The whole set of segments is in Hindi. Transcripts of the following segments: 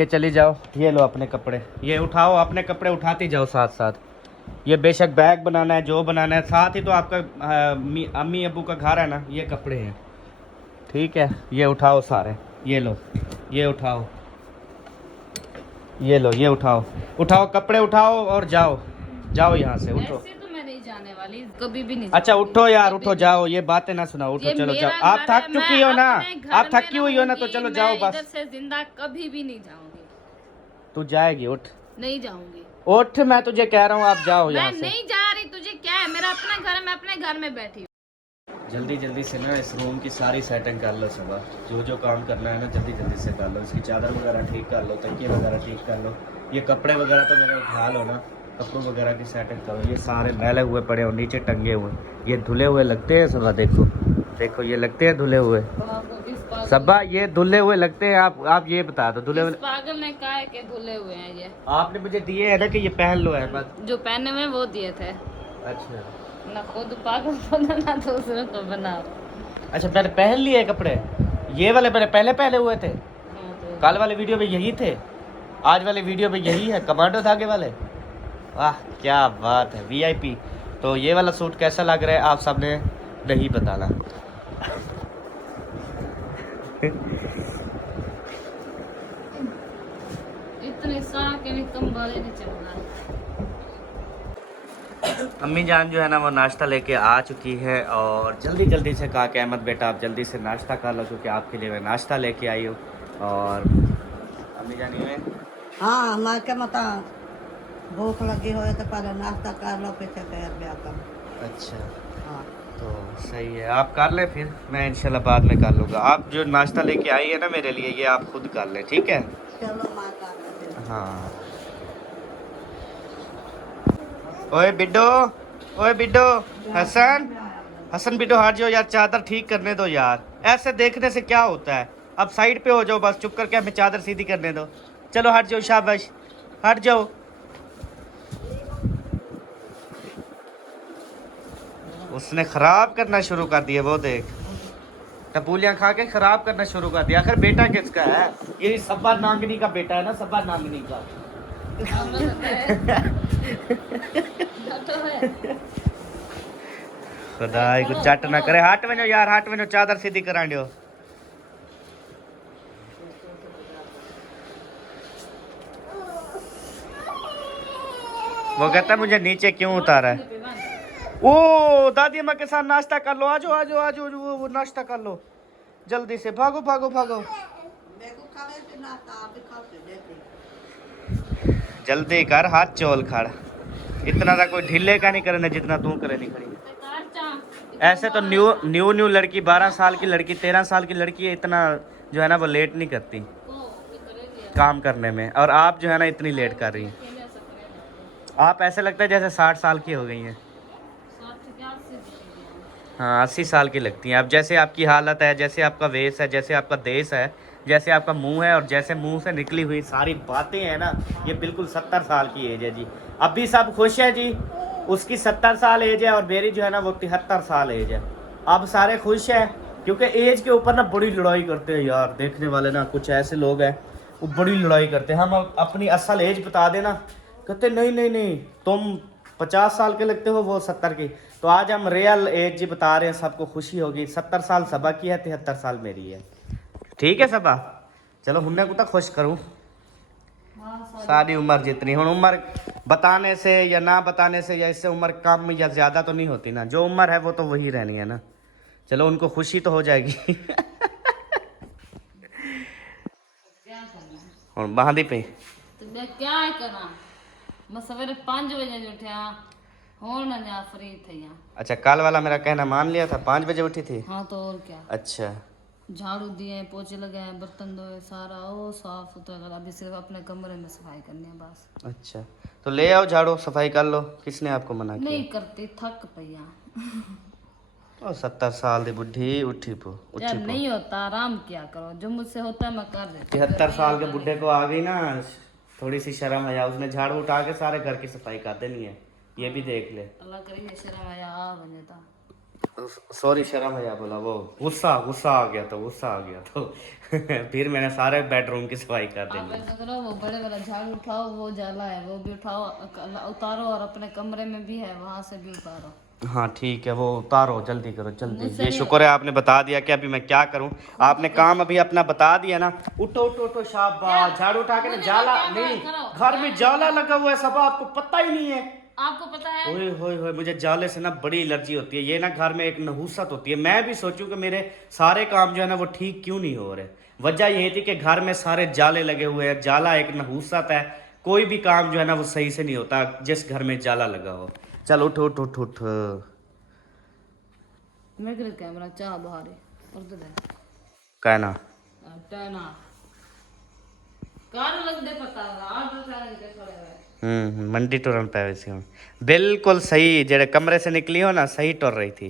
ये चली जाओ, ये लो अपने कपड़े, ये उठाओ, अपने कपड़े उठाते जाओ साथ साथ। ये बेशक बैग बनाना है, जो बनाना है, साथ ही तो आपका अम्मी अब्बू का घर है ना, ये कपड़े हैं, ठीक है। ये उठाओ सारे, ये लो, ये उठाओ, ये लो, ये उठाओ, उठाओ कपड़े उठाओ और जाओ, जाओ यहाँ से, उठो। ऐसे तो मैं नहीं जाने वाली, कभी भी नहीं। अच्छा उठो यार, उठो, जाओ, ये बातें ना सुनाओ, उठो, चलो जाओ। आप थक चुकी हो ना, आप थकी हुई हो ना, तो चलो जाओ बस। इधर से जिंदा कभी भी नहीं जाऊंगी। तू जाएगी, उठ, नहीं जाऊंगी, उठ, मैं तुझे कह रहा हूँ, आप जाओ यहाँ मैं से। नहीं जा रही, तुझे क्या है, मेरा अपना घर है, मैं अपने घर में बैठी हूँ। जल्दी जल्दी से ना इस रूम की सारी सेटिंग कर लो सुबह, जो जो काम करना है ना जल्दी जल्दी से कर लो। इसकी चादर वगैरह ठीक कर लो, तकिए वगैरह ठीक कर लो, ये कपड़े वगैरह तो मेरे उठा लो ना, कपड़ों वगैरह की सेटिंग करो। ये सारे मैले हुए पड़े हो, नीचे टंगे हुए, ये धुले हुए लगते हैं सुबह, देखो देखो, ये लगते हैं धुले हुए सबा, ये धुले हुए लगते हैं। आप ये बता दो, धुले हुए पागल ने कहा है कि धुले हुए हैं ये, आपने मुझे दिए है ना कि ये पहन लो है बस। जो पहने हुए वो दिए थे। अच्छा ना खुद पागल बना ना दूसरों को बना। अच्छा, मैंने पहन लिए कपड़े, ये वाले मैंने पहले पहने हुए थे, तो कल वाले वीडियो में यही थे, आज वाले वीडियो में यही है, कमांडो धागे वाले। वाह क्या बात है, वीआईपी। तो ये वाला सूट कैसा लग रहा है आप सबने नहीं बताना। इतने सारा के भी कम वाले नहीं चल रहा है। अम्मी जान जो है ना वो नाश्ता लेके आ चुकी है, और जल्दी जल्दी से कहा कि अहमद बेटा आप जल्दी से नाश्ता कर लो, क्योंकि आपके लिए मैं नाश्ता लेके आई हूँ। और अम्मी जान ये हाँ मैं क्या मता भूख लगी हो तो पहले नाश्ता कर लो, पीछे पैर ब्याह कर। अच्छा हाँ तो सही है, आप कर ले, फिर मैं इंशाल्लाह बाद में कर लूँगा। आप जो नाश्ता लेके आई है ना मेरे लिए, ये आप खुद कर लें, ठीक है। चलो मैं कर लेती हूँ। हाँ ओए बिड्डो, ओए बिड्डो, हसन, हसन बिड्डो हट जाओ यार, चादर ठीक करने दो यार, ऐसे देखने से क्या होता है। अब साइड पे हो जाओ बस, चुप करके हमें चादर सीधी करने दो। चलो हट जाओ, शाबाश, हट जाओ। उसने खराब करना शुरू कर दिया, वो देख, टपूलियाँ खा के खराब करना शुरू कर दिया। आखिर बेटा किसका है? ये सब्बा नांगनी का बेटा है ना, सब्बा नांगनी का। खुदा को चट ना करे, हट वनो यार, हट वनो, चादर सीधी करा दो। वो कहता है मुझे नीचे क्यों उतारा है। ओ दादी अम्मा के साथ नाश्ता कर लो, आजो आजो आजो, वो नाश्ता कर लो जल्दी से, भागो भागो भागो, जल्दी कर, हाथ चोल खड़, इतना सा कोई ढीले का नहीं करना जितना तू करे नहीं करी। ऐसे तो न्यू न्यू न्यू लड़की, 12 साल की लड़की, 13 साल की लड़की है, इतना जो है ना वो लेट नहीं करती काम करने में, और आप जो है ना इतनी लेट कर रही हैं। आप ऐसे लगता है जैसे 60 साल की हो गई हैं। हाँ 80 साल की लगती हैं। अब जैसे आपकी हालत है, जैसे आपका वेश है, जैसे आपका देश है, जैसे आपका मुंह है, और जैसे मुंह से निकली हुई सारी बातें हैं ना, ये बिल्कुल 70 साल की एज है जी। अभी सब खुश है जी, उसकी 70 साल एज है और मेरी जो है ना वो 73 साल एज है। अब सारे खुश हैं, क्योंकि एज के ऊपर ना बड़ी लड़ाई करते हैं यार, देखने वाले ना कुछ ऐसे लोग हैं वो बड़ी लड़ाई करते हैं। हम अपनी असल एज बता देना, कहते नहीं नहीं नहीं तुम 50 साल के लगते हो, वो 70 की। तो आज हम रियल एज जी बता रहे हैं, सबको खुशी होगी। 70 साल सबा की है, 73 साल मेरी है, ठीक है सबा। चलो हमने को तो खुश करूँ, सारी उम्र जितनी हूँ, उम्र बताने से या ना बताने से या इससे उम्र कम या ज़्यादा तो नहीं होती ना, जो उम्र है वो तो वही रहनी है ना। चलो उनको खुशी तो हो जाएगी। और बहादी पे तो मैं क्या है करा, मैं सवेरे 5 बजे उठा हूँ ना, जा फ्री थे यहाँ। अच्छा कल वाला मेरा कहना मान लिया था, 5 बजे उठी थी। हाँ तो और क्या, अच्छा झाड़ू दिए, पोछे लगाए, बर्तन धोए, सारा वो साफ सुथरा करा। अभी सिर्फ अपने कमरे में सफाई करनी है बस। अच्छा तो ले आओ झाड़ू, सफाई कर लो, किसने आपको मना किया? नहीं करती, थक पैया। ओ 70 साल की बुढ़ी उठी पो, यार नहीं होता, आराम किया करो, जो मुझसे होता है मैं कर देती हूँ। 73 साल के बुढ़े को आ गई ना थोड़ी सी शर्म आया, उसने झाड़ू उठा के सारे घर की सफाई कर देनी है, ये भी देख ले। अल्लाह करिए शर्म आया आ बने था। सॉरी शर्म है या बोला वो गुस्सा गुस्सा आ गया, तो गुस्सा आ गया तो फिर मैंने सारे बेडरूम की सफाई कर आप देनी। ऐसा करो, वो बड़े वाला झाड़ू उठाओ, वो जाला है वो भी उठाओ, उतारो, और अपने कमरे में भी है वहां से भी उतारो। हाँ ठीक है, वो उतारो, जल्दी करो जल्दी। मुझसे ये नहीं शुक्र है आपने बता दिया कि अभी मैं क्या करूं। आपने काम अभी अपना बता दिया ना। उठो उठो उठो, शाबाश, झाड़ू उठा के ना। मुझे जाला क्या नहीं, करो, घर में जाला लगा हुआ है सब, आपको पता ही नहीं है। आपको पता है? ओए होए होए, मुझे जाले से ना बड़ी एलर्जी होती है। ये ना घर में एक नहुसत होती है। मैं भी सोचूं कि मेरे सारे काम जो है ना वो ठीक क्यों नहीं हो रहे। वजह ये थी कि घर में सारे जाले लगे हुए हैं। जाला एक नहुसत है, कोई भी काम जो है ना वो सही से नहीं होता जिस घर में जाला लगा हो। चल उठ उठ उठ उठ। मेरे को कैमरा चाह बाहर है और तो कहना टना कार लग दे पता आर्डर करने के छोड़े हुए। मंडी टुरन पे वैसे हूँ। बिल्कुल सही, जेड़े कमरे से निकली हो ना, सही टुर रही थी।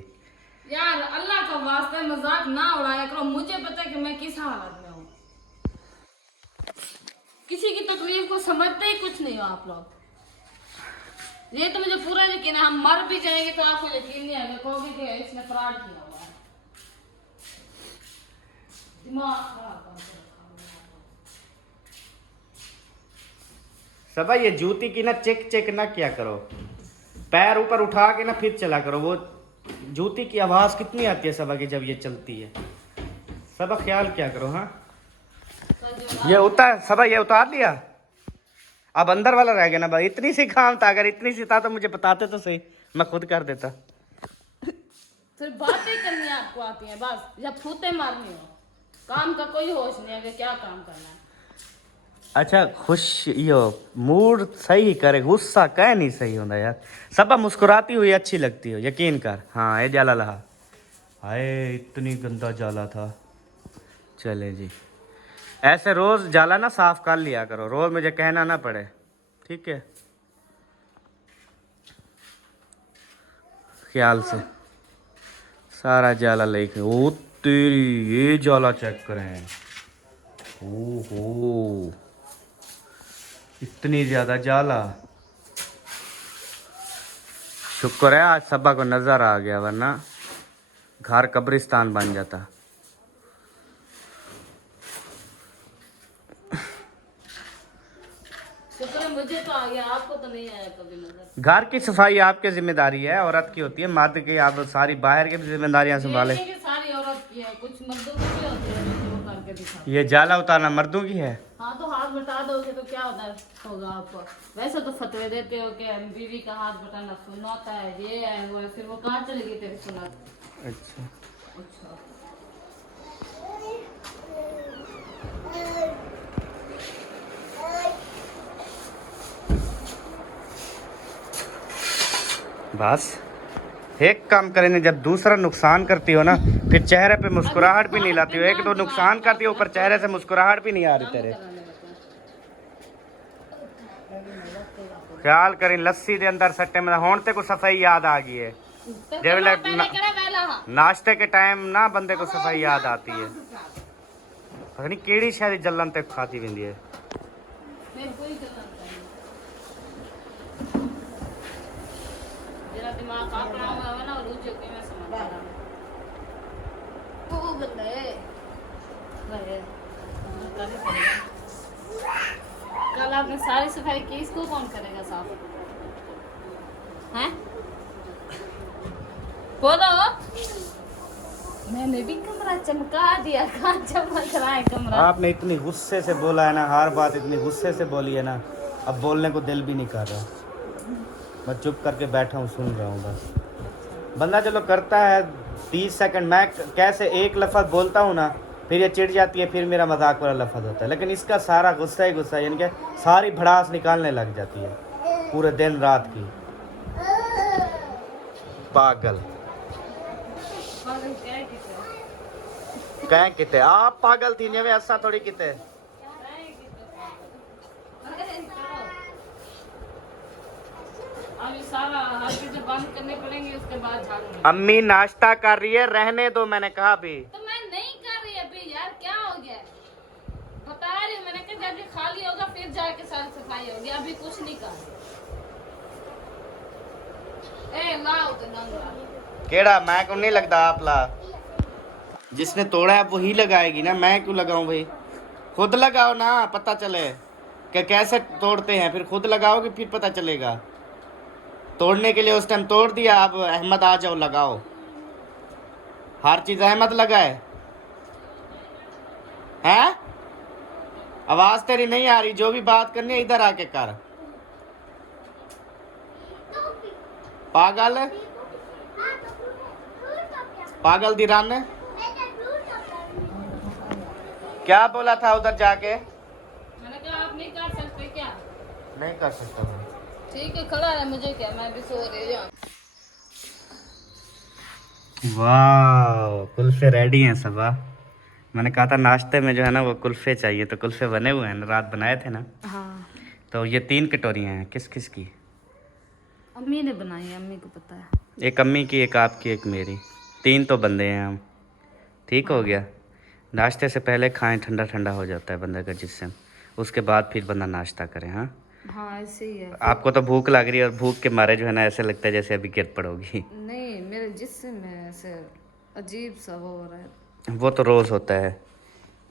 यार अल्लाह का वास्ते मजाक ना उड़ाया करो, मुझे पता है कि मैं किस हालत में हूँ। किसी की तकलीफ को समझते ही कुछ नहीं हो आप लोग। ये तो मुझे पूरा यकीन है, हम मर भी जाएंगे तो आपको यकीन नहीं आएगा, कहोगे कि इसने फ्रॉड किया हुआ है। दिमाग खराब कर रखा सबा ये जूती की ना चेक चेक ना किया करो। पैर ऊपर उठा के ना फिर चला करो। वो जूती की आवाज कितनी आती है सबा की जब ये चलती है। सबा ख्याल क्या करो। हाँ ये उतार सबा, ये उतार लिया। अब अंदर वाला रह गया ना भाई। इतनी सी काम था, अगर इतनी सी था तो मुझे बताते तो सही, मैं खुद कर देता। सिर्फ बातें करनी आपको आती है बस, या फूटे मारनी हो, काम का कोई होश नहीं है कि क्या काम करना है। अच्छा खुश यो मूड सही करे, गुस्सा कह नहीं सही होता यार। सबा मुस्कुराती हुई अच्छी लगती हो, यकीन कर। हाँ ये जाला लहा, हाय इतनी गंदा जाला था। चले जी, ऐसे रोज जाला ना साफ कर लिया करो, रोज मुझे कहना ना पड़े, ठीक है? ख्याल से सारा जाला लेके। ओ तेरी, ये जाला चेक करें। ओहो इतनी ज्यादा जाला। शुक्र है आज सबा को नजर आ गया, वरना घर कब्रिस्तान बन जाता। शुक्र है मुझे तो आ गया, आपको तो नहीं आया कभी नजर। घर की सफाई आपकी जिम्मेदारी है, औरत की होती है। मर्द की आप सारी बाहर की भी जिम्मेदारियां संभाले। ये सारी औरत की है, कुछ मर्दों की भी होती है जो करके दिखा। ये जाला उतारना मर्दों की है। हाँ तो हाथ बटा दोगे तो क्या होगा आपको? वैसे तो फतवे देते हो कि बीवी का हाथ बटाना सुन्नत है, ये है वो है, फिर वो कहाँ चली गई तेरी सुन्नत? अच्छा अच्छा बस एक काम करें, जब दूसरा नुकसान करती हो ना फिर चेहरे पे मुस्कुराहट भी नहीं लाती हो। एक तो नुकसान करती हो, ऊपर चेहरे से मुस्कुराहट भी नहीं आ रही तेरे। ख्याल करें लस्सी दे अंदर सट्टे में होने ते को सफाई याद आ गई है। नाश्ते के टाइम ना बंदे को सफाई याद आती है। पता नहीं केड़ी शायद जलन तक खाती वेंदी है। मेरा दिमाग अपना हुआ है ना, और रुचि के मैं समझ रहा हूं वो बंदे वह कल आपने सारी सफाई की, इसको कौन करेगा साफ? हैं बोलो, मैंने भी कमरा चमका दिया। कहाँ चमक रहा है कमरा? आपने इतनी गुस्से से बोला है ना, हर बात इतनी गुस्से से बोली है ना, अब बोलने को दिल भी नहीं कर रहा। मैं चुप करके बैठा हूँ, सुन रहा हूँ बस। बंदा चलो करता है 30 सेकंड, मैं कैसे एक लफ्ज़ बोलता हूँ ना फिर ये चिढ़ जाती है, फिर मेरा मजाक वाला लफ्ज़ होता है। लेकिन इसका सारा गुस्सा ही गुस्सा, यानी कि सारी भड़ास निकालने लग जाती है पूरे दिन रात की। पागल कहें किते आप पागल थी ने वे ऐसा थोड़ी किते। अभी सारा हर चीज बंद करने पड़ेंगे, उसके बाद झाड़ू। अम्मी नाश्ता कर रही है, रहने दो, मैंने कहा अभी। तो मैं नहीं कर रही अभी यार, क्या हो गया? बता रही हूँ, मैंने कहा जब खाली होगा फिर जाके साफ सफाई होगी, अभी कुछ नहीं कर। ए लाओ तो नंगा केड़ा मैं को नहीं लगता आपला जिसने तोड़ा है वही लगाएगी ना, मैं क्यों लगाऊं भाई? खुद लगाओ ना, पता चले कि कैसे तोड़ते हैं, फिर खुद लगाओगे फिर पता चलेगा। तोड़ने के लिए उस टाइम तोड़ दिया, अब अहमद आ जाओ लगाओ, हर चीज अहमद लगाए हैं। आवाज तेरी नहीं आ रही, जो भी बात करनी है इधर आके कर। पागल पागल दी रान ने क्या बोला था उधर जाके? मैंने कहा आप नहीं कर सकते क्या? नहीं कर सकता मैं। ठीक है, खड़ा है, मुझे क्या, मैं भी सो रही हूँ। वाह, कुल्फे रेडी हैं सब। मैंने कहा था नाश्ते में जो है ना वो कुल्फे चाहिए, तो कुल्फे बने हुए हैं ना, रात बनाए थे ना। हाँ, तो ये 3 कटोरियाँ हैं, किस किस की? अम्मी ने बनाई है, अम्मी को पता है। एक अम्मी की, एक आपकी, एक मेरी, 3 तो बंदे हैं हम। ठीक हो गया। नाश्ते से पहले खाएं, ठंडा ठंडा हो जाता है बंदे का जिस्म, उसके बाद फिर बंदा नाश्ता करे। हाँ, हाँ ऐसे ही है। आपको तो भूख लग रही है और भूख के मारे जो है ना ऐसे लगता है जैसे अभी गिर पड़ोगी। नहीं, मेरे जिस्म में ऐसे अजीब सा वो हो रहा है। वो तो रोज़ होता है।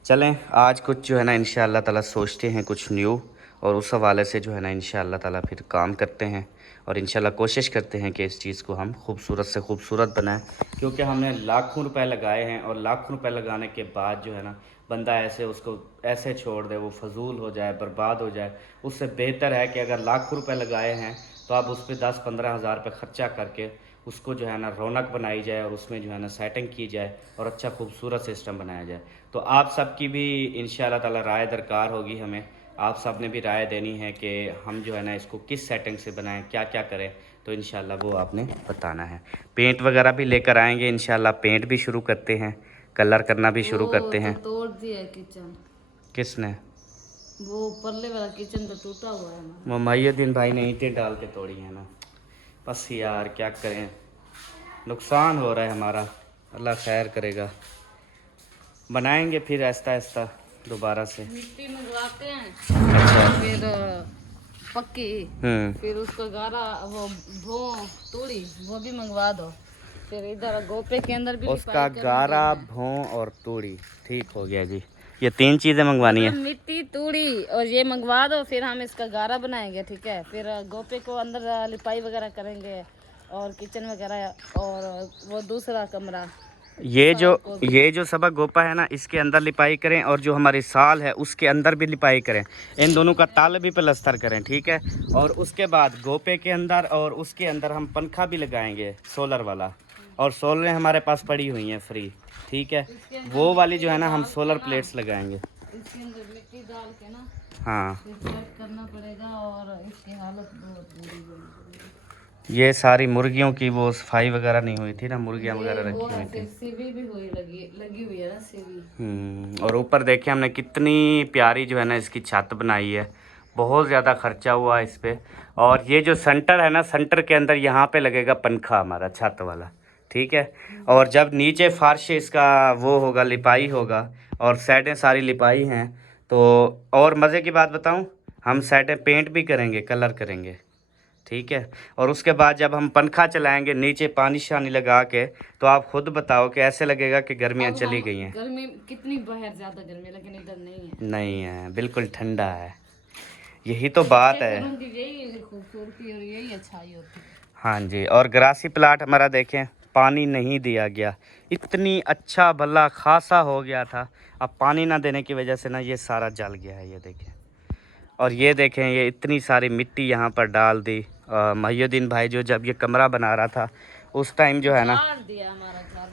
चलें, आज कुछ जो है ना इंशाअल्लाह ताला सोचते हैं कुछ न्यू, और उस हवाले से जो है ना इंशाअल्लाह ताला फिर काम करते हैं, और इंशाअल्लाह कोशिश करते हैं कि इस चीज़ को हम खूबसूरत से खूबसूरत बनाएं, क्योंकि हमने लाखों रुपए लगाए हैं, और लाखों रुपए लगाने के बाद जो है ना बंदा ऐसे उसको ऐसे छोड़ दे, वो फजूल हो जाए, बर्बाद हो जाए। उससे बेहतर है कि अगर लाखों रुपए लगाए हैं तो आप उस पर 10-15 हज़ार रुपये ख़र्चा करके उसको जो है ना रौनक बनाई जाए, और उसमें जो है ना सेटिंग की जाए, और अच्छा खूबसूरत सिस्टम बनाया जाए। तो आप सबकी भी इंशाअल्लाह ताला राय दरकार होगी हमें। आप सब ने भी राय देनी है कि हम जो है ना इसको किस सेटिंग से बनाएं, क्या क्या करें, तो इंशाअल्लाह वो आपने बताना है। पेंट वगैरह भी लेकर आएंगे इंशाअल्लाह, पेंट भी शुरू करते हैं, कलर करना भी शुरू करते हैं। तो तोड़ दिया किचन, किसने? वो परले वाला किचन तो टूटा हुआ है ना। मुहम्मदुद्दीन भाई ने ईंटें डाल के तोड़ी है ना। बस यार क्या करें, नुकसान हो रहा है हमारा, अल्लाह खैर करेगा। बनाएंगे फिर आहिस्ता आहिस्ता दोबारा से। मिट्टी मंगवाते हैं, अच्छा। फिर पक्की, फिर उसका गारा वो भो तोड़ी वो भी मंगवा दो, फिर इधर गोपे के अंदर भी उसका लिपाई करनी गारा, है। भों और तूड़ी। ठीक हो गया जी, ये 3 चीज़ें मंगवानी है। मतलब मिट्टी, तूड़ी और ये मंगवा दो, फिर हम इसका गारा बनाएंगे। ठीक है, फिर गोपे को अंदर लिपाई वगैरह करेंगे, और किचन वगैरह, और वो दूसरा कमरा ये जो सबक गोपा है ना इसके अंदर लिपाई करें, और जो हमारी साल है उसके अंदर भी लिपाई करें, इन दोनों का ताल भी प्लस्तर करें। ठीक है, और उसके बाद गोपे के अंदर और उसके अंदर हम पंखा भी लगाएंगे सोलर वाला, और सोलरें हमारे पास पड़ी हुई हैं फ्री। ठीक है, वो वाली जो है ना हम सोलर प्लेट्स लगाएंगे। इसके अंदर मिट्टी डाल के ना हाँ, फिर सेट करना पड़ेगा, और इसकी हालत बहुत बुरी होगी। ये सारी मुर्गियों की वो सफाई वगैरह नहीं हुई थी ना, मुर्गियाँ वगैरह रखी हुई थी। सीवी भी लगी हुई है ना, सीवी। और ऊपर देखिए हमने कितनी प्यारी जो है ना इसकी छत बनाई है, बहुत ज़्यादा खर्चा हुआ है इस पे। और ये जो सेंटर है ना, सेंटर के अंदर यहाँ पे लगेगा पंखा हमारा छत वाला। ठीक है, और जब नीचे फर्श इसका वो होगा, लिपाई होगा, और साइडें सारी लिपाई हैं, तो और मज़े की बात बताऊँ, हम साइडें पेंट भी करेंगे, कलर करेंगे। ठीक है, और उसके बाद जब हम पंखा चलाएंगे नीचे पानी शानी लगा के, तो आप खुद बताओ कि ऐसे लगेगा कि गर्मियाँ चली गई हैं। गर्मी कितनी बाहर ज्यादा गर्मी, लेकिन इधर नहीं है। नहीं है, बिल्कुल ठंडा है, यही तो बात है। यही खूबसूरती और यही अच्छाई होती है। हाँ जी, और ग्रासी प्लाट हमारा देखें, पानी नहीं दिया गया, इतनी अच्छा भला खासा हो गया था, अब पानी ना देने की वजह से ना ये सारा जल गया है, ये देखें। और ये देखें, ये इतनी सारी मिट्टी यहाँ पर डाल दी। मुहम्मदुद्दीन भाई जो जब ये कमरा बना रहा था उस टाइम जो है ना,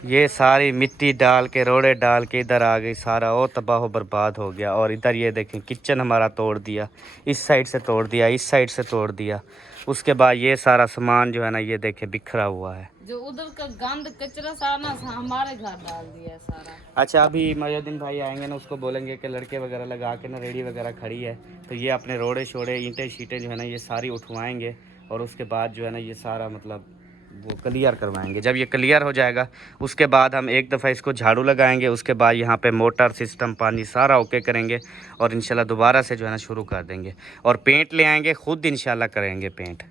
ये सारी मिट्टी डाल के, रोड़े डाल के इधर आ गई, सारा वो तबाह बर्बाद हो गया। और इधर ये देखें किचन हमारा तोड़ दिया, इस साइड से तोड़ दिया, इस साइड से तोड़ दिया। उसके बाद ये सारा सामान जो है ना ये देखें बिखरा हुआ है, जो उधर का गंद कचरा सारा हमारे घर डाल दिया सारा। अच्छा, अभी मुहम्मदुद्दीन भाई आएंगे ना, उसको बोलेंगे कि लड़के वगैरह लगा के ना रेडी वगैरह खड़ी है, तो ये अपने रोड़े शोड़े ईंटें शीटें जो है ना ये सारी उठवाएंगे, और उसके बाद जो है ना ये सारा मतलब वो क्लियर करवाएंगे। जब ये क्लियर हो जाएगा उसके बाद हम एक दफ़ा इसको झाड़ू लगाएंगे, उसके बाद यहाँ पे मोटर सिस्टम पानी सारा ओके करेंगे, और इंशाल्लाह दोबारा से जो है ना शुरू कर देंगे। और पेंट ले आएंगे, खुद इंशाल्लाह करेंगे पेंट।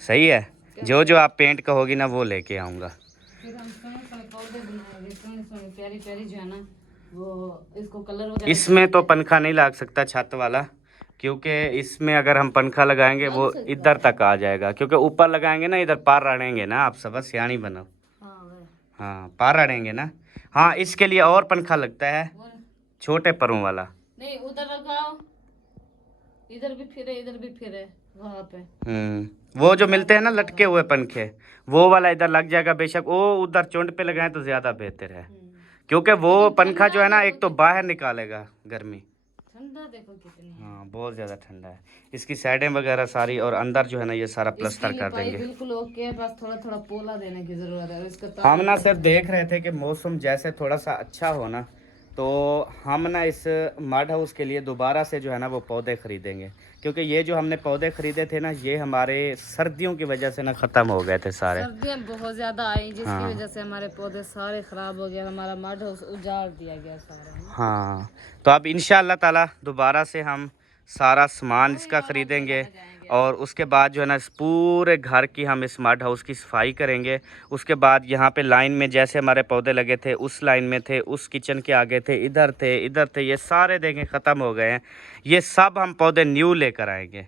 सही है, जो जो आप पेंट कहोगी ना वो लेके आऊँगा। फिर हम सोने सोने पौधे बनाएंगे, सोने सोने प्यारी प्यारी जो है ना वो इसको कलर वगैरह इसमें तो पंखा नहीं लग सकता छत वाला, क्योंकि इसमें अगर हम पंखा लगाएंगे लग वो सकता इधर तक आ जाएगा, क्योंकि ऊपर लगाएंगे ना इधर पार रड़ेंगे ना, आप सब सियाणी बनो। हाँ वह हाँ पार रड़ेंगे ना। हाँ इसके लिए और पंखा लगता है, वो छोटे परों वाला। नहीं उधर रखाओ, इधर भी फिरे इधर भी फिरे वहां पे। वो जो मिलते हैं ना लटके हुए पंखे, वो वाला इधर लग जाएगा बेशक, वो उधर चुंड पे लगाएं तो ज्यादा बेहतर है, क्योंकि वो पंखा जो है ना एक तो बाहर निकालेगा गर्मी। ठंडा देखो कितनी है। हाँ बहुत ज्यादा ठंडा है। इसकी साइडें वगैरह सारी और अंदर जो है ना ये सारा इसकी प्लास्टर कर लिपाई देंगे। बिल्कुल ओके है, बस थोड़ा थोड़ा पोला देने की जरूरत है इसका तो। हम ना सिर्फ देख रहे थे कि मौसम जैसे थोड़ा सा अच्छा हो ना, तो हम ना इस मड हाउस के लिए दोबारा से जो है ना वो पौधे खरीदेंगे, क्योंकि ये जो हमने पौधे खरीदे थे ना ये हमारे सर्दियों की वजह से ना ख़त्म हो गए थे सारे। सर्दियाँ बहुत ज्यादा आई जिसकी हाँ। वजह से हमारे पौधे सारे खराब हो गए, हमारा मड हाउस उजाड़ दिया गया सारा। हाँ तो अब इंशाअल्लाह ताला दोबारा से हम सारा सामान इसका ख़रीदेंगे, और उसके बाद जो है ना इस पूरे घर की हम इस मड हाउस की सफाई करेंगे। उसके बाद यहाँ पे लाइन में जैसे हमारे पौधे लगे थे उस लाइन में थे, उस किचन के आगे थे, इधर थे, ये सारे देखें ख़त्म हो गए हैं। ये सब हम पौधे न्यू लेकर आएंगे,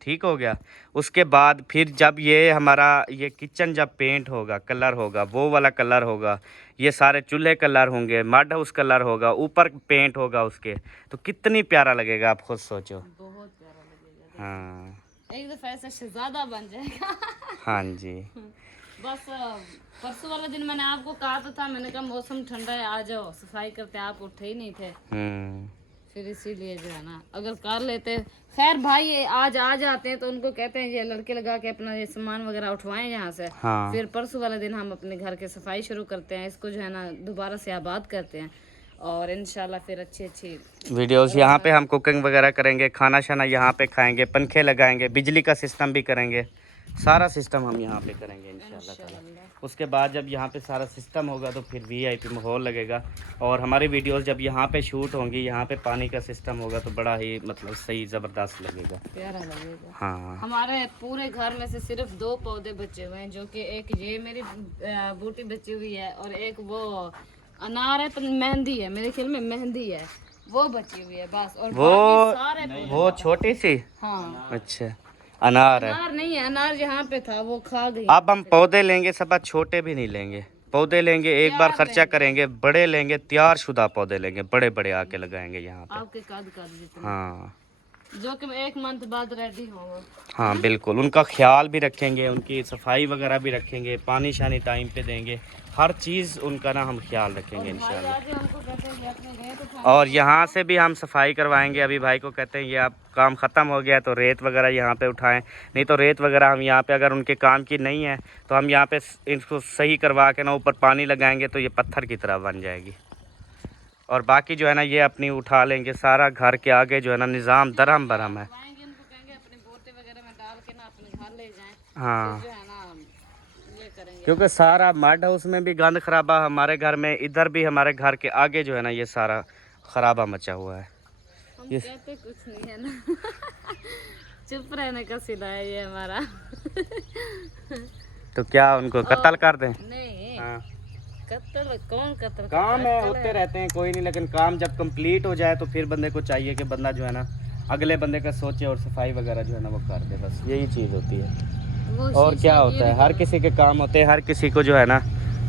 ठीक हो गया। उसके बाद फिर जब ये हमारा ये किचन जब पेंट होगा, कलर होगा, वो वाला कलर होगा, ये सारे चूल्हे कलर होंगे, मड हाउस कलर होगा, ऊपर पेंट होगा उसके, तो कितनी प्यारा लगेगा आप खुद सोचो। बहुत प्यारा लगेगा, हाँ एक दफा ऐसा शहजादा बन जाएगा। हाँ जी। बस परसों वाले दिन मैंने आपको कहा तो था, मैंने कहा मौसम ठंडा है आ जाओ सफाई करते, आप उठे ही नहीं थे। फिर इसीलिए जो है ना अगर कर लेते, खैर भाई आज आ जाते हैं तो उनको कहते हैं ये लड़के लगा के अपना ये सामान वगैरह उठवाएं यहाँ से। हाँ। फिर परसों वाले दिन हम अपने घर के सफाई शुरू करते हैं, इसको जो है ना दोबारा से आबाद करते हैं, और इंशाल्लाह फिर अच्छी अच्छी वीडियोस यहाँ पे हम कुकिंग वगैरह करेंगे, खाना शाना यहाँ पे खाएंगे, पंखे लगाएंगे, बिजली का सिस्टम भी करेंगे, सारा सिस्टम हम यहाँ पे करेंगे इंशाल्लाह ताला। उसके बाद जब यहाँ पे सारा सिस्टम होगा तो फिर वीआईपी माहौल लगेगा, और हमारी वीडियोस जब यहाँ पे शूट होंगी, यहाँ पे पानी का सिस्टम होगा तो बड़ा ही मतलब सही ज़बरदस्त लगेगा, प्यारा लगेगा। हाँ। हमारे पूरे घर में से सिर्फ 2 पौधे बचे हुए हैं, जो कि एक ये मेरी बूटी बची हुई है, और एक वो अनार है, तो मेहंदी है, मेरे ख्याल में मेहंदी है, वो बची हुई है बस। और बाकी सारे वो छोटी सी, हाँ अच्छा अनार है। अनार नहीं है, अनार यहाँ पे था वो खा गई। अब हम पौधे लेंगे सब, छोटे भी नहीं लेंगे, पौधे लेंगे एक बार खर्चा करेंगे, बड़े लेंगे, तैयार शुदा पौधे लेंगे, बड़े बड़े आके लगाएंगे यहाँ पे। आपके कद जितने, हाँ जो कि 1 मंथ बाद रेडी होंगे। हाँ बिल्कुल, उनका ख्याल भी रखेंगे, उनकी सफाई वगैरह भी रखेंगे, पानी शानी टाइम पे देंगे, हर चीज़ उनका ना हम ख्याल रखेंगे इंशाल्लाह। आज हमको कहते हैं कि अपने गए तो और यहाँ से भी हम सफाई करवाएंगे। अभी भाई को कहते हैं ये आप काम ख़त्म हो गया तो रेत वगैरह यहाँ पे उठाएं, नहीं तो रेत वगैरह हम यहाँ पे अगर उनके काम की नहीं है तो हम यहाँ पे इनको सही करवा के ना ऊपर पानी लगाएंगे तो ये पत्थर की तरह बन जाएगी। और बाकी जो है ना ये अपनी उठा लेंगे, सारा घर के आगे जो है ना निज़ाम दरहम बरहम है। आएंगे, उनको कहेंगे अपने बोटे वगैरह में डाल के ना अपने घर ले जाएं, हाँ जो है ना ये करेंगे। क्योंकि सारा मड हाउस में भी गंद खराबा, हमारे घर में इधर भी, हमारे घर के आगे जो है ना ये सारा खराबा मचा हुआ है। हम कहते कुछ नहीं है ना। चुप रहने का सिला है ये हमारा। तो क्या उनको कत्ल कर दें? नहीं हाँ कत्ल कौन कत्ल काम है, होते रहते हैं, कोई नहीं, लेकिन काम जब कंप्लीट हो जाए तो फिर बंदे को चाहिए कि बंदा जो है ना अगले बंदे का सोचे और सफाई वगैरह जो है ना वो कर दे, बस यही चीज़ होती है। और क्या होता है, हर किसी के काम होते हैं, हर किसी को जो है ना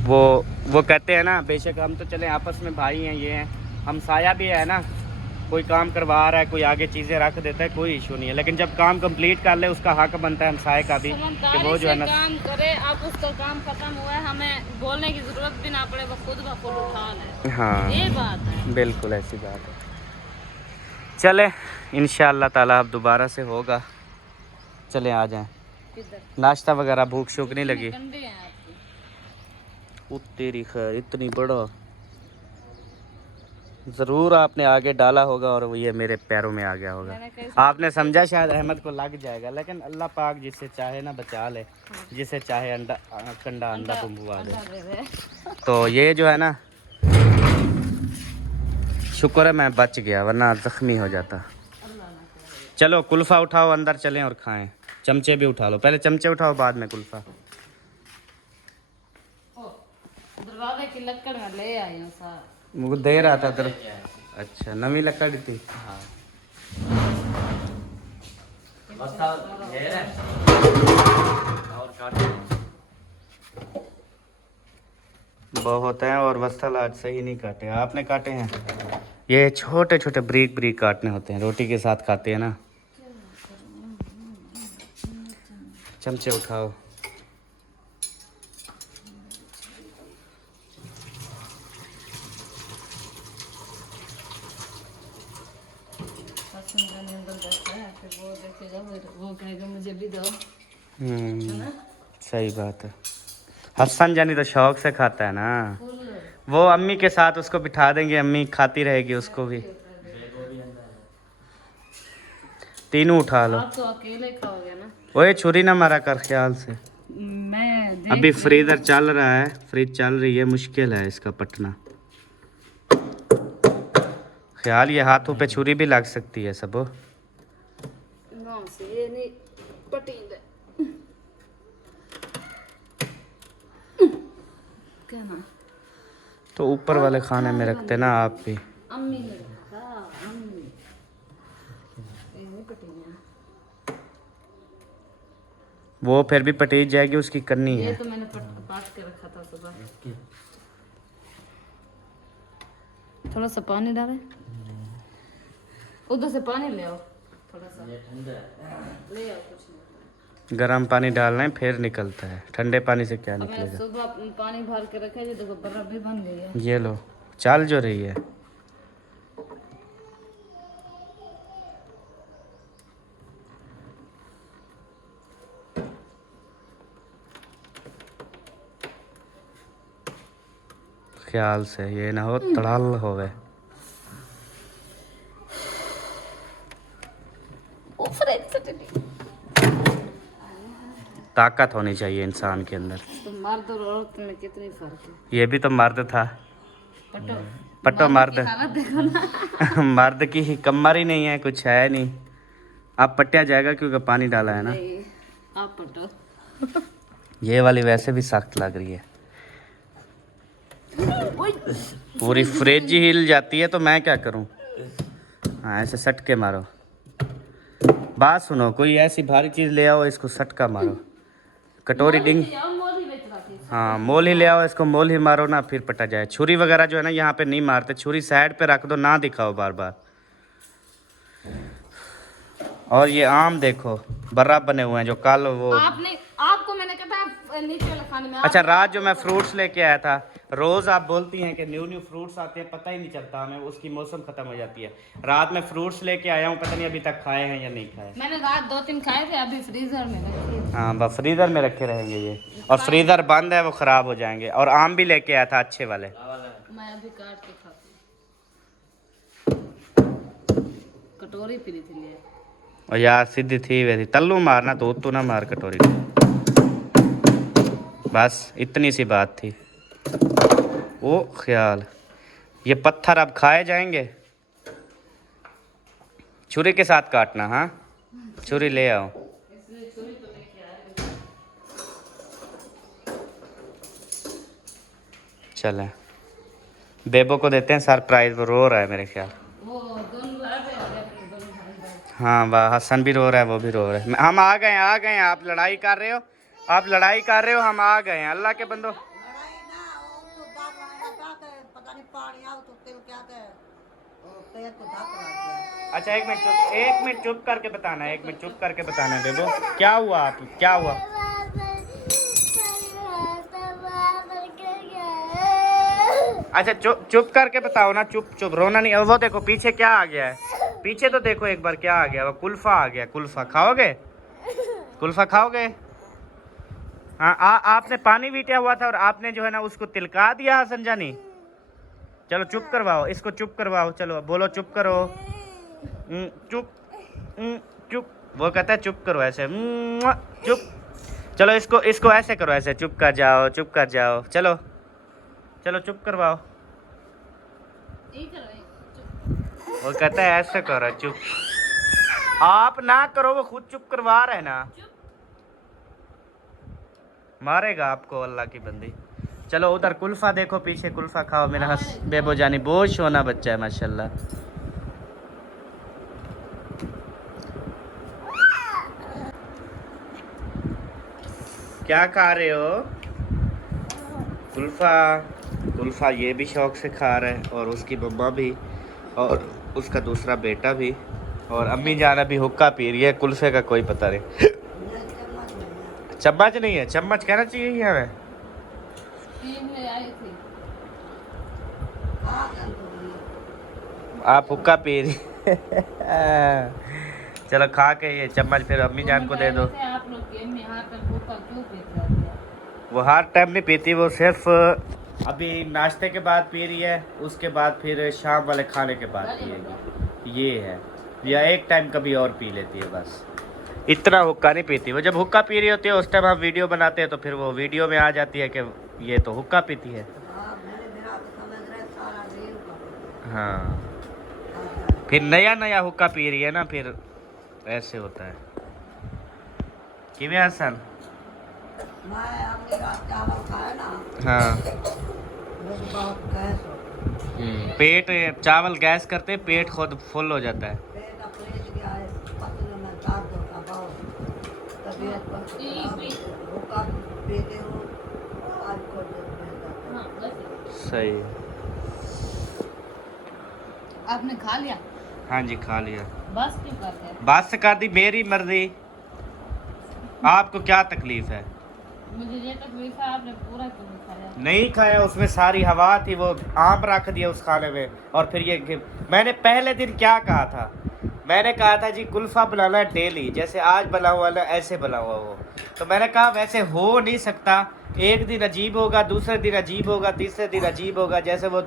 वो कहते हैं ना, बेशक हम तो चले आपस में भाई हैं, ये हैं, हम साया भी है ना, कोई काम करवा रहा है, कोई आगे चीज़ें रख देता है, कोई इशू नहीं है, लेकिन जब काम कंप्लीट कर ले उसका हक बनता है हमसाये का भी कि वो जो है ना काम करे। अब उसका काम खत्म हुआ है, हमें बोलने की जरूरत भी ना पड़े, वो खुद ब खुद उठा ले। हाँ ये बात है, बिल्कुल ऐसी बात है। चले इंशाअल्लाह ताला अब दोबारा से होगा, चले आ जाएं। किधर नाश्ता वगैरह, भूख शूख नहीं लगी? कंडे हैं आपकी। तेरी खैर, इतनी बड़ा ज़रूर आपने आगे डाला होगा और ये मेरे पैरों में आ गया होगा। मैंने कहीं आपने समझा शायद अहमद को लग जाएगा, लेकिन अल्लाह पाक जिसे चाहे ना बचा ले, जिसे चाहे अंडा कंडा अंडा बुआ दे। दे दे। तो ये जो है ना शुक्र है मैं बच गया, वरना ज़ख्मी हो जाता। चलो कुल्फ़ा उठाओ, अंदर चलें और खाएं। चमचे भी उठा लो, पहले चमचे उठाओ बाद में कुल्फ़ा। की लकड़ में ले आई हूँ सार। मुझे दे रहा था तेरे। अच्छा नवी लकड़ी थी। हाँ और काटे बहुत हैं और वस्तल आज सही नहीं काटे, आपने काटे हैं। ये छोटे छोटे ब्रीक ब्रीक काटने होते हैं, रोटी के साथ खाते हैं ना। चमचे उठाओ। फिर वो देखेगा, फिर वो कहेगा मुझे भी दो। सही बात है। हसन जानी तो शौक से खाता है ना। वो अम्मी के साथ उसको बिठा देंगे, अम्मी खाती रहेगी उसको भी। तीनों उठा लो। आप तो अकेले खाओगे ना। ओए छुरी ना मारा कर ख्याल से। मैं अभी फ्रीजर चल रहा है, फ्रिज चल रही है, मुश्किल है इसका पटना। ख्याल ये हाथों पे छुरी भी लग सकती है सबो। ना से ये नहीं पटींद क्या ना। तो ऊपर वाले खाने में रखते ना आप भी। अम्मी ने रखा, अम्मी ये नहीं पटींद। वो फिर भी पटीज जाएगी, उसकी करनी ये है। तो मैंने पाट के रखा था सुबह। थोड़ा सा पानी डाले, उधर से पानी ले आओ थोड़ा सा। ले आओ कुछ नहीं। गर्म पानी डालना है फिर निकलता है, ठंडे पानी से क्या अब मैंने निकलेगा। सुबह पानी भर के रखा है, देखो बर्फ भी बन गई है। ये लो चाल जो रही है। ख्याल से ये ना हो तड़ाल होवे। ताकत होनी चाहिए इंसान के अंदर। तो मर्द और औरत में कितनी फर्क है। ये भी तो मर्द था। पटो पटो मर्द। हालत देखो ना। मर्द की ही कमर ही नहीं है, कुछ है नहीं। अब पट्टिया जाएगा क्योंकि पानी डाला है ना। नहीं, आप पटो। ये वाली वैसे भी सख्त लग रही है। पूरी फ्रिज ही हिल जाती है तो मैं क्या करूं। हाँ ऐसे सट के मारो। बात सुनो, कोई ऐसी भारी चीज ले आओ, इसको सटका मारो। कटोरी डिंग। हाँ मोल ही ले आओ, इसको मोल ही मारो ना, फिर पटा जाए। छुरी वगैरह जो है ना यहाँ पे नहीं मारते, छुरी साइड पे रख दो, ना दिखाओ बार बार। और ये आम देखो बर्रा बने हुए हैं जो कल वो। आपने आपको मैंने कहा था नीचे वाले खाने में। अच्छा रात जो मैं फ्रूट्स लेके आया था, रोज आप बोलती हैं कि न्यू न्यू फ्रूट्स आते हैं, पता ही नहीं चलता हमें, उसकी मौसम खत्म हो जाती है। रात में फ्रूट्स लेके आया हूँ, पता नहीं अभी तक खाए हैं या नहीं खाए। मैंने रात 2-3 खाए थे, अभी फ्रीजर में रखे। हाँ बस फ्रीजर में रखे रहेंगे ये, और फ्रीजर बंद है वो खराब हो जाएंगे। और आम भी लेके आया था अच्छे वाले। मैं अभी काट के खाती। कटोरी पी थी लिए। और यार सीधी थी वैसी, तल्लू मारना तो उतू ना मार कटोरी को। बस इतनी सी बात थी। ओ ख्याल ये पत्थर अब खाए जाएंगे। छुरी के साथ काटना। हाँ छुरी ले आओ। चले बेबो को देते हैं सरप्राइज, वो रो रहा है मेरे ख्याल। वो दोनों लाए थे अपने दोनों भाई। हाँ वाह हसन भी रो रहा है, वो भी रो रहा है। हम आ गए हैं। आप लड़ाई कर रहे हो, आप लड़ाई कर रहे हो, हम आ गए हैं। अल्लाह के बंदो। लड़ाई ना हो तो दाग लगा था कि पता नहीं पानी आओ तो तेल क्या थे और पैर को दाग लग गया। अच्छा एक मिनट चुप करके बताना है, 1 मिनट चुप करके बताना है बेबो। क्या हुआ आप, क्या हुआ? अच्छा चुप करके बताओ ना, चुप रोना नहीं। वो देखो पीछे क्या आ गया है, पीछे तो देखो एक बार क्या आ गया। वो कुल्फा आ गया। कुल्फा खाओगे? कुल्फा खाओगे? हाँ आपने पानी पीटा हुआ था और आपने जो है ना उसको तिलका दिया हसन जानी। चलो चुप करवाओ इसको, चुप करवाओ। चलो बोलो चुप करो। चुप चुप। वो कहता है चुप करो ऐसे। चुप। चलो इसको ऐसे करो, ऐसे चुप कर जाओ, चुप कर जाओ। चलो चलो चुप करवाओ। वो कहता है ऐसे करो चुप। आप ना करो, वो खुद चुप करवा रहे हैं ना। मारेगा आपको अल्लाह की बंदी। चलो उधर कुल्फा देखो, पीछे कुल्फा खाओ। मेरा हंस बेबो जानी बहुत सोना बच्चा है माशाल्लाह। क्या खा रहे हो? कुल्फा। कुल्फा ये भी शौक से खा रहा है, और उसकी मम्मा भी, और उसका दूसरा बेटा भी, और अम्मी जान अभी हुक्का पी रही है। कुल्फे का कोई पता नहीं। चम्मच नहीं है, चम्मच कहना चाहिए हमें। तीन ले आई थी। आप हुक्का पी रही। चलो खा के ये चम्मच फिर अम्मी जान को दे दो। आप लोग गेम में यहाँ पर भूखा क्यों पीते रहते हैं? वो हर टाइम नहीं पीती, वो सिर्फ अभी नाश्ते के बाद पी रही है, उसके बाद फिर शाम वाले खाने के बाद पिएगी। ये है, या एक टाइम कभी और पी लेती है बस। इतना हुक्का नहीं पीती वो। जब हुक्का पी रही होती है उस टाइम हम वीडियो बनाते हैं तो फिर वो वीडियो में आ जाती है कि ये तो हुक्का पीती है। हाँ, फिर नया नया हुक्का पी रही है ना, फिर ऐसे होता है। किमें हसन? मैं अपनी रात चावल खाया ना, हाँ। मुझे बहुत गैस हो, पेट, चावल गैस करते पेट खुद फुल हो जाता है। पेट अपने गया है, पतले में दर्द होता बहुत, तबीयत पर भूखा पीते हो आज को हाँ, बस। सही। आपने खा लिया? हाँ जी खा लिया। बस क्यों करते हैं? बस कर दी, मेरी मर्जी। आपको क्या तकलीफ है? मुझे ये तकलीफ है, आपने पूरा क्यों नहीं खाया? नहीं खाया, उसमें सारी हवा थी, वो आम रख दिया उस खाने में। और फिर ये मैंने पहले दिन क्या कहा था? मैंने कहा था जी कुल्फा बनाना डेली, जैसे आज बना हुआ ना ऐसे बना हुआ हो। तो मैंने कहा वैसे हो नहीं सकता, एक दिन अजीब होगा, दूसरे दिन अजीब होगा, तीसरे दिन अजीब होगा। जैसे वो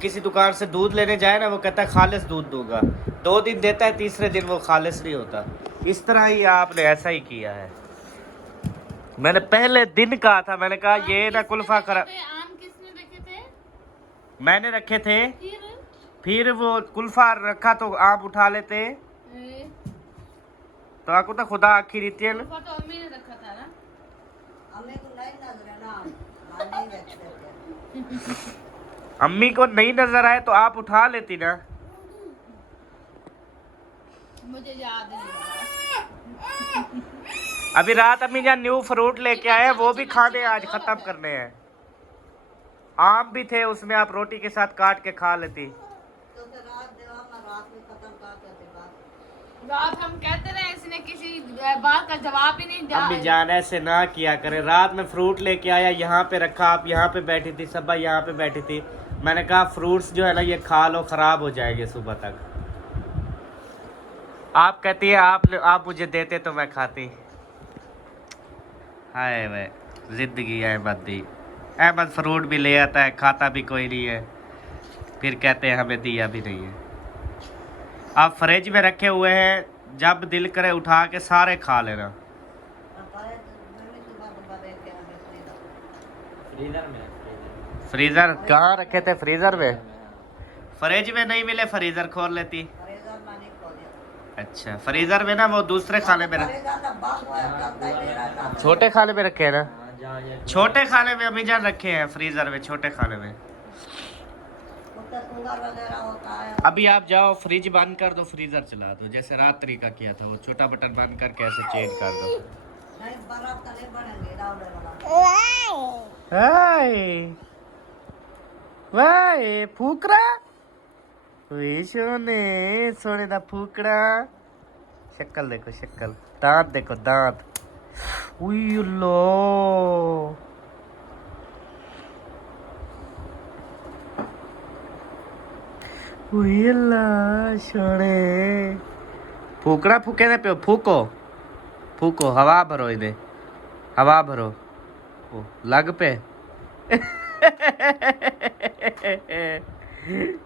किसी दुकान से दूध लेने जाए ना, वो कहता है खालिस दूध दूंगा, 2 दिन देता है, तीसरे दिन वो खालिस नहीं होता। इस तरह ही आपने ऐसा ही किया है। मैंने पहले दिन कहा था, मैंने कहा ये ना कुल्फा करा। आम किसने रखे थे? मैंने रखे थे, फिर वो कुल्फा रखा तो आप उठा लेते। तो आपको तो खुदा आखिर रितियल तो अम्मी ने रखा था ना। हमें को नहीं नजर है ना, नहीं रखते थे। अम्मी को नहीं नजर आए तो आप उठा लेती ना। मुझे याद नहीं। अभी रात अम्मी जान न्यू फ्रूट लेके आए हैं, वो भी खाने आज खत्म करने हैं। आम भी थे उसमें, आप रोटी के साथ काट के खा लेती। तो फिर रात देवा मैं रात में खत्म कर देते बात। रात हम कहते रहे, इसने किसी बात का जवाब ही नहीं दिया। अम्मी जान ऐसे ना किया करे। रात में फ्रूट लेके आया, यहाँ पे रखा, आप यहाँ पे बैठी थी, सब यहाँ पे बैठी थी। मैंने कहा फ्रूट्स जो है ना ये खा लो, खराब हो जाएंगे सुबह तक। आप कहती है आप मुझे देते तो मैं खाती। हाय वे जिंदगी अहमद दी। अहमद फ्रूट भी ले आता है, खाता भी कोई नहीं है, फिर कहते हैं हमें दिया भी नहीं है। आप फ्रिज में रखे हुए हैं, जब दिल करे उठा के सारे खा लेना। फ्रीजर में फ्रीजर कहाँ रखे थे? फ्रीजर में? फ्रिज में नहीं मिले, फ्रीजर खोल लेती। फ्रीजर में नहीं खोलिया। अच्छा, फ्रीजर में ना वो दूसरे खाने में फ्रीजर तो बंद हुआ है, चलता ही नहीं रहता। छोटे खाने में रखे हैं ना? हाँ, जहाँ ये छोटे खाने में अभी जान रखे हैं, फ्रीजर में, छोटे खाने में। उसका शुगर वगैरह होता है। अभी आप जाओ फ्रिज बंद कर दो, फ्रीजर चला दो, जैसे रात तरीका किया था, वो छोटा बटन बंद करके ऐसे चेंज कर दो। नहीं बर्फ तो नहीं बनेंगे, रावड़े वाला। हाय वाह फूकरा, ओए सोने सोने दा फूकड़ा। शक्ल देखो, शक्ल, दांत देखो, दांत। उई लो उई अल्लाह सोने। फूकड़ा फूके ना पे, फूको फूको, हवा भरो, इधे हवा भरो। ओ, लग पे।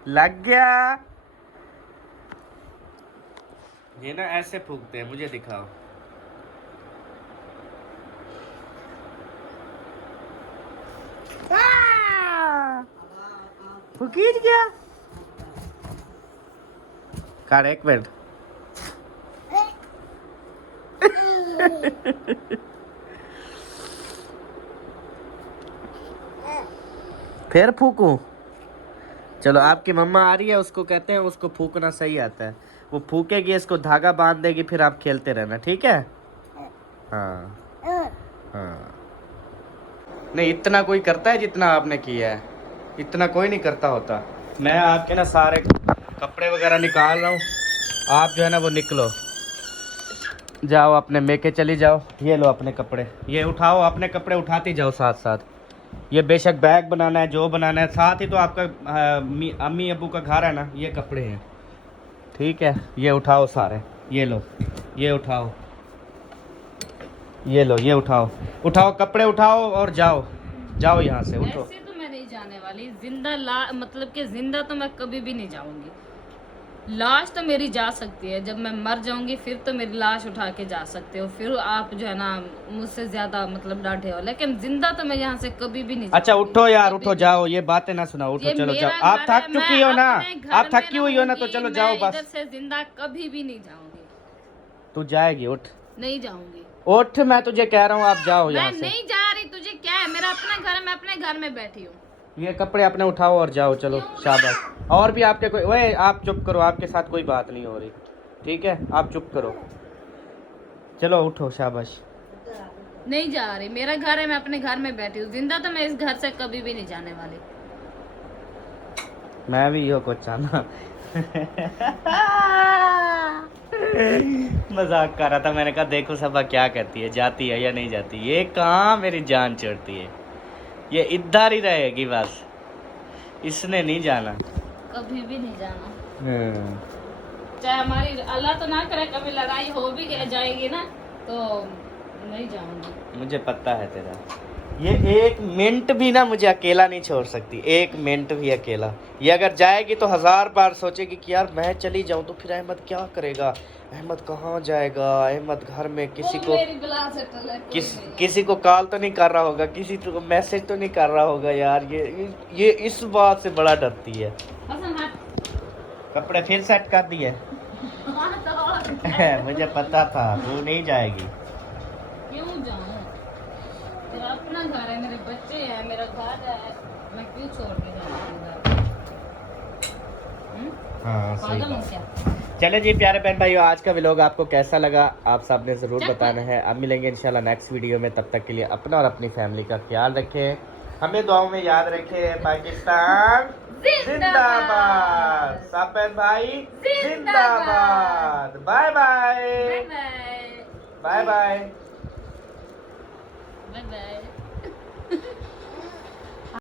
लग गया। ये ना ऐसे फूकते हैं, मुझे दिखाओ। फूकीज गया। कर एक मिनट। फिर फूकूं? चलो आपकी मम्मा आ रही है, उसको कहते हैं, उसको फूकना सही आता है। वो फूकेगी, इसको धागा बांध देगी, फिर आप खेलते रहना, ठीक है? हाँ हाँ। नहीं, इतना कोई करता है जितना आपने किया है? इतना कोई नहीं करता होता। मैं आपके ना सारे कपड़े वगैरह निकाल रहा हूँ, आप जो है ना वो निकलो, जाओ अपने मेके चली जाओ। ये लो अपने कपड़े, ये उठाओ, अपने कपड़े उठाती जाओ साथ साथ। ये बेशक बैग बनाना है, जो बनाना है, साथ ही तो आपका अम्मी अब्बू का घर है ना, ये कपड़े हैं, ठीक है? ये उठाओ सारे, ये लो, ये उठाओ, ये लो, ये उठाओ, उठाओ कपड़े उठाओ और जाओ, जाओ यहाँ से, उठो। ऐसे तो मैं नहीं जाने वाली जिंदा, मतलब कि जिंदा तो मैं कभी भी नहीं जाऊंगी। लाश तो मेरी जा सकती है, जब मैं मर जाऊंगी फिर तो मेरी लाश उठा के जा सकते हो, फिर आप जो है ना मुझसे ज्यादा मतलब डांटे हो, लेकिन जिंदा तो मैं यहाँ से कभी भी नहीं अच्छा जाऊंगी। उठो यार, उठो, जाओ, ये बातें ना सुनाओ, उठो, ये चलो मेरा जाओ। आप घर थक है, चुकी मैं हो ना, अपने घर आप में थकी हुई हो ना, तो रहूंगी, चलो मैं जाओ इधर बस। से जिंदा कभी भी नहीं जाऊंगी। तू जाएगी, उठ, नहीं जाऊंगी, उठ, मैं तुझे कह रहा हूँ, आप जाओ मैं यहाँ से। नहीं जा रही। तुझे क्या है, मेरा अपना घर है, मैं अपने घर में बैठी हूँ। ये कपड़े अपने उठाओ और जाओ, चलो, शाबाश। और भी आपके कोई, ओए आप चुप करो, आपके साथ कोई बात नहीं हो रही, ठीक है? आप चुप करो, चलो उठो, शाबाश। नहीं जा रही, मेरा घर है, मैं अपने घर में बैठी हूँ। जिंदा तो मैं इस घर से कभी भी नहीं जाने वाली। मैं भी यो कुछ चाहना मजाक कर रहा था, मैंने कहा देखो सबा क्या कहती है, जाती है या नहीं जाती। ये कहाँ मेरी जान चढ़ती है, ये इधर ही रहेगी बस, इसने नहीं जाना, कभी भी नहीं जाना। चाहे हमारी अल्लाह तो ना करे कभी लड़ाई हो भी जाएगी ना, तो नहीं जाऊंगी। मुझे पता है तेरा, ये एक मिनट भी ना मुझे अकेला नहीं छोड़ सकती, एक मिनट भी अकेला। ये अगर जाएगी तो 1000 बार सोचेगी कि यार मैं चली जाऊं तो फिर अहमद क्या करेगा, अहमद कहाँ जाएगा, अहमद घर में किसी को, मेरी बिला से टले कोई नहीं। किसी को कॉल तो नहीं कर रहा होगा, किसी को मैसेज तो नहीं कर रहा होगा। यार ये इस बात से बड़ा डरती है। हसन हट। कपड़े फिर सेट कर दिए हाँ, तो और क्या? मुझे पता था तू नहीं जाएगी। क्यों जाऊं? मेरा अपना घर है, मेरे बच्चे हैं, मेरा घर है, मैं क्यों छोड़ के जाऊंगी घर? हाँ सही पागल हूँ बात। क्या? चले जी प्यारे बहन भाइयों, आज का व्लॉग आपको कैसा लगा आप सब ने ज़रूर चल बताना है। अब मिलेंगे इंशाल्लाह नेक्स्ट वीडियो में, तब तक के लिए अपना और अपनी फैमिली का ख्याल रखें, हमें दुआओं में याद रखें। पाकिस्तान जिंदाबाद, सब बहन भाई जिंदाबाद। Bye bye, bye bye bye bye. Bye bye.